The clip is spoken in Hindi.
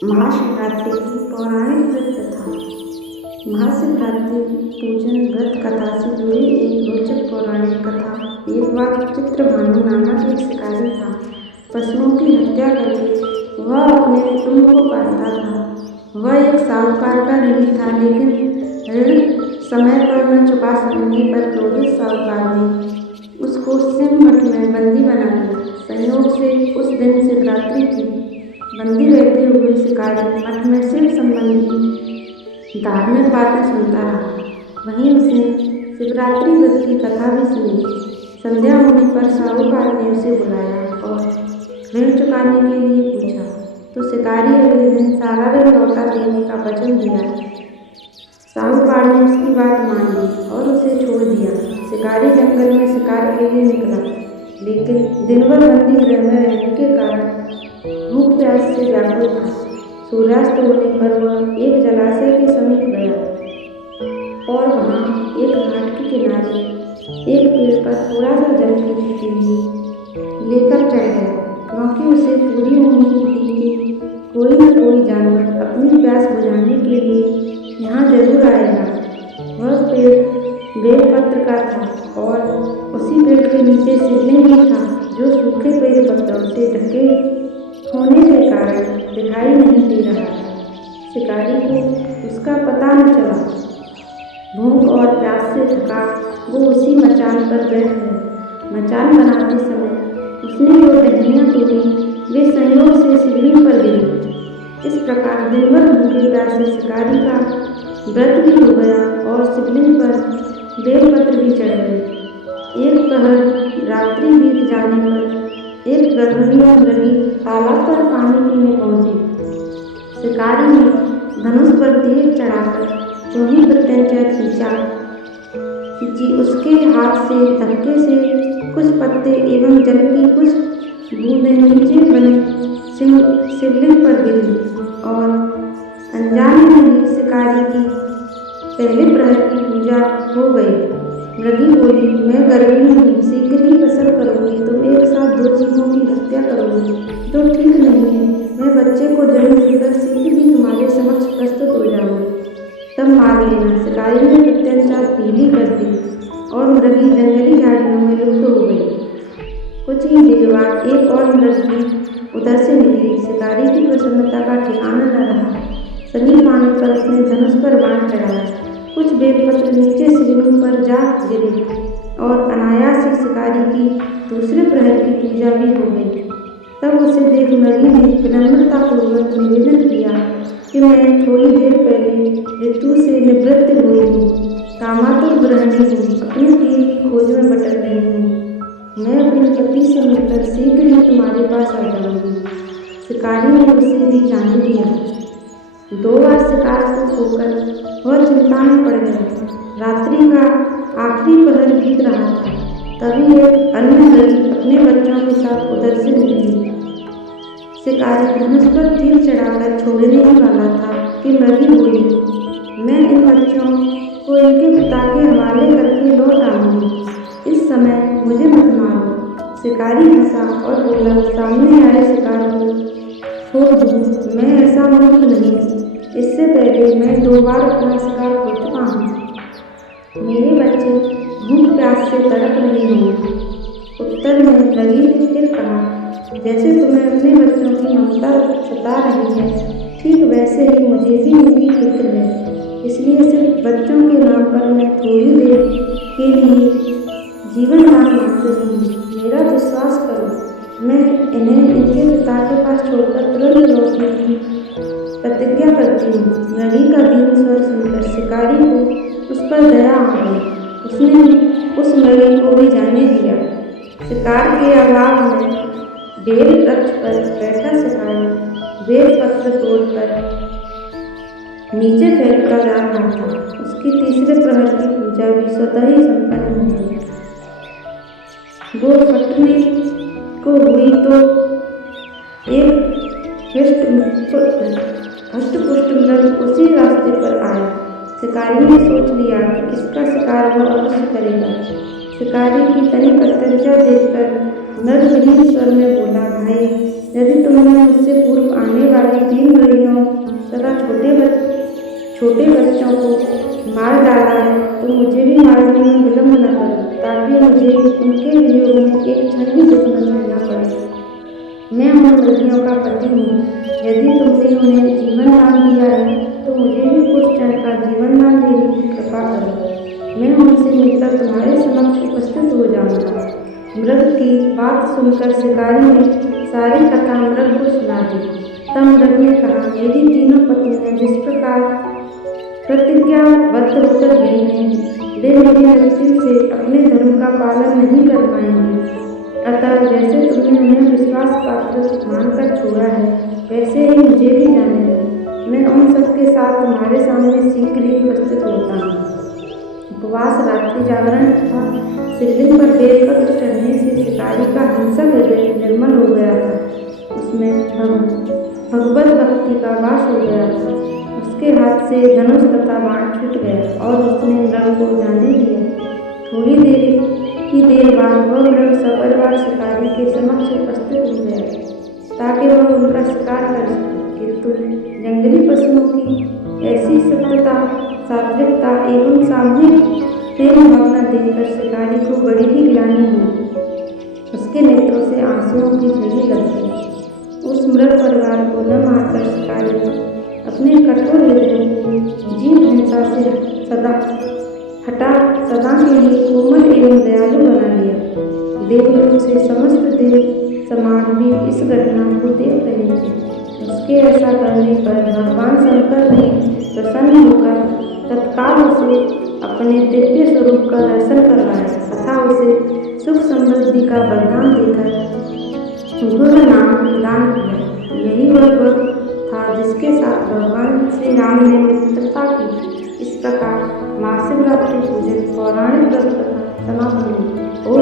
महाशिवरात्रि की पौराणिक व्रत कथा। महाशिवरात्रि पूजन व्रत कथा से जुड़ी एक रोचक पौराणिक कथा। एक बार चित्रभानु नामक एक शिकारी था। पशुओं की हत्या करके वह अपने कुटुंब को पालता था। वह एक साहूकार का ऋणी था, लेकिन ऋण समय पर न चुका सकने पर क्रोधित साहूकार ने उसको शिव मठ में बंदी बना लिया। संयोग से उस दिन शिवरात्रि थी। बंदी रहते हुए शिकारी मठ में शिव संबंधी धार्मिक बातें सुनता रहा। वहीं उसने शिवरात्रि व्रत की कथा भी सुनी। संध्या होने पर साहूकार ने उसे बुलाया और ऋण चुकाने के लिए पूछा, तो शिकारी अगले दिन सारा ऋण लौटा देने का वचन दिया। साहूकार ने उसकी बात मान ली और उसे छोड़ दिया। शिकारी जंगल में शिकार के लिए निकला, लेकिन दिन भर बंदी गृह में रहने के कारण भूख प्यास से व्याकुल था। सूर्यास्त होने पर वह एक जलाशय के समीप गया और वहाँ एक घाट के किनारे एक पेड़ पर थोड़ा सा जल पीने के लिए लेकर चढ़ गया, क्योंकि उसे पूरी उम्मीद थी कि कोई न कोई जानवर अपनी प्यास बुझाने के लिए यहाँ जरूर आएगा। वह पेड़ बेलपत्र का था और उसी पेड़ के नीचे शिवलिंग भी था, जो सूखे बेलपत्रों से ढके होने के कारण दिखाई नहीं दे रहा था। शिकारी को उसका पता न चला। भूख और प्यास से थका वो उसी मचान पर बैठ गया। मचान बनाते समय उसने जो टहनियाँ तोड़ी वे संयोग से शिवलिंग पर गिरी। इस प्रकार दिन भर भूखे प्यासे शिकारी का व्रत भी हो गया और शिवलिंग पर बेलपत्र भी चढ़ गए। एक पहर रात्रि बीत जाने पर एक गर्भवती मृगी तालाब पर पानी पीने पहुंची। शिकारी ने धनुष पर तीर चढ़ाकर जो ही प्रत्यंचा खींची। उसके हाथ से धक्के से कुछ पत्ते एवं जल की कुछ बूंदें नीचे बने शिवलिंग पर गिरी और अनजाने में ही शिकारी की पहले प्रहर की पूजा हो गई। मृगी बोली, मैं गर्भिणी हूँ, शीघ्र ही प्रसव करूँगी। तुम एक साथ दो जीवों की हत्या करोगे जो ठीक नहीं है। मैं बच्चे को जन्म देकर शीघ्र ही तुम्हारे समक्ष प्रस्तुत हो जाऊँगी, तब मान लेना। शिकारी ने प्रत्यंचा पीली कर दी और मृगी जंगली झाड़ियों में लुप्त हो गई। कुछ ही देर बाद एक और मृगी उधर से निकली। शिकारी की प्रसन्नता का ठिकाना न रहा। समीप आने पर उसने धनुष पर बाण चढ़ाया। कुछ बेलपत्र नीचे शिवलिंग पर जा गिरे और अनायास ही शिकारी की दूसरे प्रहर की पूजा भी हो गई। तब उसे देख मृगी ने विनम्रतापूर्वक निवेदन किया कि मैं थोड़ी देर पहले ऋतु से निवृत्त हुई हूँ, कामातुर गृहिणी हूँ, अपने प्रिय की खोज में भटक रही हूँ। मैं अपने पति से मिलकर शीघ्र ही तुम्हारे पास आ जाऊँगी। शिकारी ने उसे भी जान लिया। 2 बार शिकार को खोकर वह चिंता में पड़ गया। रात्रि का आखिरी पहर बीत रहा था। तभी एक अन्य मृगी अपने बच्चों के साथ उधर से निकली। शिकारी धनुष पर तीर चढ़ाकर छोड़ने ही वाला था कि मृगी बोली, मैं इन बच्चों को इनके पिता के हवाले करके लौट आऊंगी। इस समय मुझे मत मारो। शिकारी हंसा और बोला, सामने आए शिकार को छोड़ दूँ, मैं ऐसा मूर्ख नहीं। इससे पहले मैं 2 बार अपना शिकार खो चुका हूँ। मेरे बच्चे भूख प्यास से तड़प रहे होंगे। उत्तर में मृगी ने फिर कहा, जैसे तुम्हें अपने बच्चों की ममता सता रही है, ठीक वैसे ही मुझे भी उनकी फिक्र है। इसलिए सिर्फ बच्चों के नाम पर मैं थोड़ी देर के लिए जीवन दान मांगती हूँ। मेरा विश्वास करो, मैं इन्हें इनके पिता के पास छोड़कर तुरंत लौटने की प्रतिज्ञा करती हूँ। मृगी का दीन स्वर सुनकर शिकारी को उस पर दया आ गई। उसने उस मृगी को भी जाने दिया। शिकार के अभाव में बेल वृक्ष पर बैठा शिकारी बेलपत्र तोड़कर नीचे फेंकता जा रहा था। उसकी तीसरे प्रहर की पूजा भी स्वतः ही संपन्न हो गई। वो फटने को हुई तो एक हष्टपुष्ट मृग उसी रास्ते पर आया। शिकारी ने सोच लिया कि इसका शिकार वह अवश्य करेगा। शिकारी की तनिक प्रत्यंचा देखकर मृग विनीत स्वर में बोला, भाई, यदि तुमने मुझसे पूर्व आने वाली 3 मृगियों छोटे बच्चों को मार डाला है तो मुझे भी मारने में विलम्ब न करो, ताकि मुझे उनके वियोग में एक क्षण भी दुख न झेलना पड़े। मैं उन लड़कियों का पति हूँ। यदि तुमने उन्हें जीवन दान दिया है तो मुझे भी कुछ क्षण का जीवन दान देने की कृपा करो। मैं उनसे मिलकर तुम्हारे समक्ष उपस्थित हो जाऊंगा। मृग की बात सुनकर शिकारी ने सारी कथा मृग को सुना दी। तब मृग ने कहा, मेरी तीनों पत्नियां जिस प्रकार प्रतिज्ञाबद्ध होकर गई हैं, वे मेरी मृत्यु से अपने धर्म का पालन नहीं कर पाएंगे। अतः जैसे तुमने उन्हें विश्वास पात्र मानकर छोड़ा है, वैसे ही मुझे भी जाने दो। मैं उन सबके साथ तुम्हारे सामने शीघ्र ही उपस्थित होता हूँ। उपवास, रात्रि जागरण तथा शिवलिंग पर बेलपत्र चढ़ने से शिकारी का हिंसक हृदय निर्मल हो गया था। उसमें भगवत भक्ति का वास हो गया था। उसके हाथ से धनुष तथा बाण छूट गया और उसने मृग को जाने दिया। थोड़ी देर बाद वह मृग सपरिवार शिकारी के समक्ष उपस्थित हो गया, ताकि वह उनका शिकार कर सके। किंतु जंगली पशुओं की ऐसी सत्यता, सात्विकता एवं सामूहिक प्रेम भावना देखकर शिकारी को बड़ी ही ग्लानि हुई। उसके नेत्रों से आंसुओं की झड़ी लग गई। उस मृग परिवार को न मारकर शिकारी ने अपने कठोर हृदय को जीव हिंसा से सदा के लिए कोमल एवं दयालु बना लिया। देवलोक से समस्त देव समाज भी इस घटना को देख रहे थे। उसके ऐसा करने पर भगवान शंकर ने प्रसन्न होकर तत्काल उसे अपने दिव्य स्वरूप का दर्शन करवाया तथा उसे सुख समृद्धि का वरदान देकर गुरु नाम दान किया। यही वह वक्त था जिसके साथ भगवान श्री राम ने मित्रता की। इस प्रकार महाशिवरात्रि पूजन पौराणिक व्रत कथा समाप्त हुई।